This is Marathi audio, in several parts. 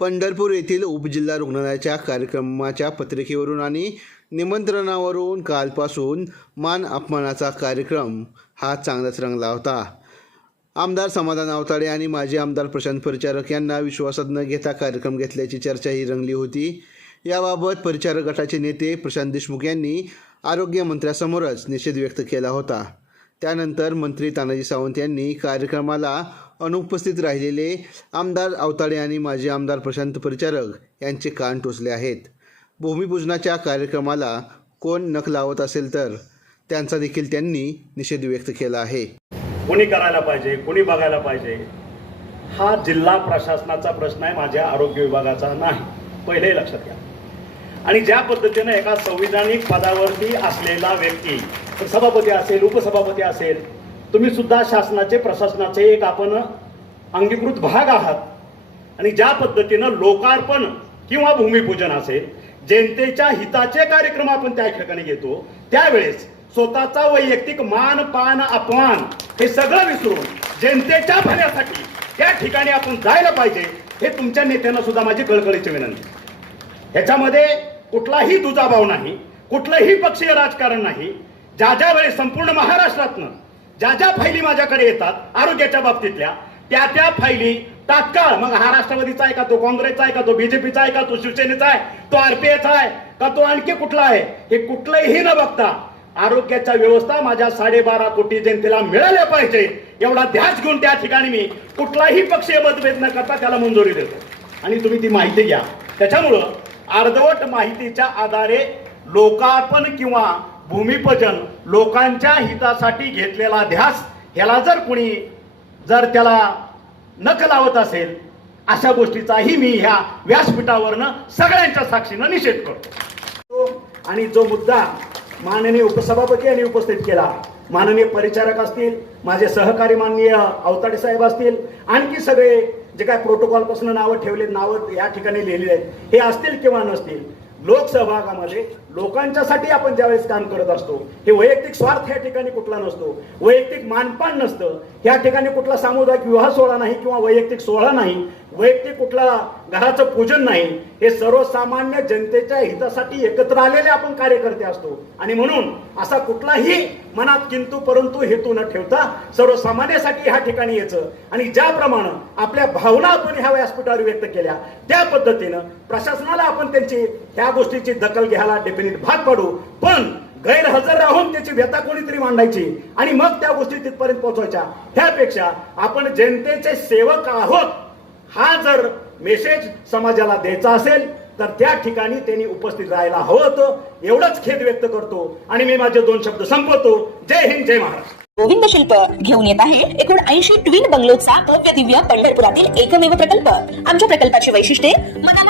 पंढरपूर येथील उपजिल्हा रुग्णालयाच्या कार्यक्रमाच्या पत्रिकेवरून आणि निमंत्रणावरून कालपासून मान अपमानाचा कार्यक्रम हा चांगलाच रंगला होता. आमदार समाधान अवताडे आणि माजी आमदार प्रशांत परिचारक यांना विश्वासात न घेता कार्यक्रम घेतल्याची चर्चाही रंगली होती. याबाबत परिचारक गटाचे नेते प्रशांत देशमुख यांनी आरोग्यमंत्र्यासमोरच निषेध व्यक्त केला होता. त्यानंतर मंत्री तानाजी सावंत यांनी कार्यक्रमाला अनुपस्थित राहिलेले आमदार अवताडे आणि माजी आमदार प्रशांत परिचारक यांचे कान टोचले आहेत. भूमिपूजनाच्या कार्यक्रमाला कोण नख लावत असेल तर त्यांचा देखील त्यांनी निषेध व्यक्त केला आहे. कोणी करायला पाहिजे कोणी बघायला पाहिजे हा जिल्हा प्रशासनाचा प्रश्न आहे माझ्या आरोग्य विभागाचा नाही. पहिले लक्षात घ्या. आणि ज्या पद्धतीनं एका संविधानिक पदावरती असलेला व्यक्ती सभापती असेल उपसभापती असेल तुम्ही सुद्धा शासनाचे प्रशासनाचे एक आपण अंगीकृत भाग आहात. आणि ज्या पद्धतीनं लोकार्पण किंवा भूमिपूजन असेल जनतेच्या हिताचे कार्यक्रम आपण त्या ठिकाणी घेतो त्यावेळेस स्वतःचा वैयक्तिक मान पान अपमान हे सगळं विसरून जनतेच्या भल्यासाठी त्या ठिकाणी आपण जायला पाहिजे हे तुमच्या नेत्यांना सुद्धा माझी कळकळीची विनंती. ह्याच्यामध्ये कुठलाही दुजाभाव नाही कुठलंही पक्षीय राजकारण नाही. ज्या ज्या वेळेस संपूर्ण महाराष्ट्रातनं ज्या ज्या फायली माझ्याकडे येतात आरोग्याच्या बाबतीतल्या त्या त्या फायली तात्काळ मग हा राष्ट्रवादीचा आहे का तो काँग्रेसचा आहे का तो बीजेपीचा आहे का तो शिवसेनेचा आहे तो आरपीएचा आहे का तो आणखी कुठला आहे हे कुठलंही न बघता आरोग्याच्या व्यवस्था माझ्या साडेबारा कोटी जनतेला मिळाल्या पाहिजे एवढा ध्यास घेऊन त्या ठिकाणी मी कुठलाही पक्षीय मतभेद न करता त्याला मंजुरी देतो. आणि तुम्ही ती माहिती घ्या. त्याच्यामुळं अर्धवट माहितीच्या आधारे लोकार्पण किंवा भूमिपूजन लोकांच्या हितासाठी घेतलेला ध्यास ह्याला जर कुणी जर त्याला नख लावत असेल अशा गोष्टीचाही मी ह्या व्यासपीठावरनं सगळ्यांच्या साक्षीनं निषेध करतो. आणि जो मुद्दा माननीय उपसभापती यांनी उपस्थित केला माननीय परिचारक असतील माझे सहकारी माननीय अवताडे साहेब असतील आणखी सगळे जे काय प्रोटोकॉलपासून नावं ठेवले नावं या ठिकाणी लिहिलेले आहेत हे असतील किंवा नसतील लोकसहभागामध्ये लोकांच्यासाठी आपण ज्यावेळेस काम करत असतो हे वैयक्तिक स्वार्थ या ठिकाणी कुठला नसतो वैयक्तिक मानपान नसतं या ठिकाणी कुठला सामुदायिक विवाह सोहळा नाही किंवा वैयक्तिक सोहळा नाही वैयक्तिक कुठला घराचं पूजन नाही हे सर्वसामान्य जनतेच्या हितासाठी एकत्र आलेले आपण कार्यकर्ते असतो. आणि म्हणून असा कुठलाही मनात किंतु परंतु हेतू न ठेवता सर्वसामान्यासाठी ह्या ठिकाणी यायचं. आणि ज्याप्रमाणे आपल्या भावना आपण ह्या व्यासपीठावर व्यक्त केल्या त्या पद्धतीनं प्रशासनाला आपण त्यांची ह्या गोष्टीची दखल घ्यायला डेफिनेट भाग पाडू. पण गैरहजर राहून त्याची व्यथा कोणीतरी मांडायची आणि मग त्या गोष्टी तिथपर्यंत पोहोचवायच्या. त्यापेक्षा आपण जनतेचे सेवक आहोत. हा जर मेसेज समाजाला द्यायचा असेल तर त्या ठिकाणी त्यांनी उपस्थित राहायला हवं होतं. एवढंच खेद व्यक्त करतो. आणि मी माझे दोन शब्द संपवतो. जय हिंद जय महाराष्ट्र. गोविंद शिल्प घेऊन येत आहे एकूण ऐंशी ट्विन बंगलोचा भव्य दिव्य पंढरपुरातील एकमेव प्रकल्प. आमच्या प्रकल्पाची वैशिष्ट्ये मनाला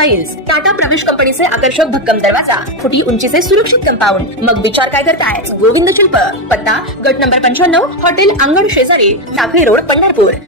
टाइल्स टाटा प्रवेश कंपनीचे आकर्षक भक्कम दरवाजा. फुटी उंचीचे सुरक्षित कंपाऊंड. मग विचार काय करताय? गोविंद शिल्प. पत्ता गट नंबर पंच्याण्णव हॉटेल अंगण शेजारी टाकळी रोड पंढरपूर.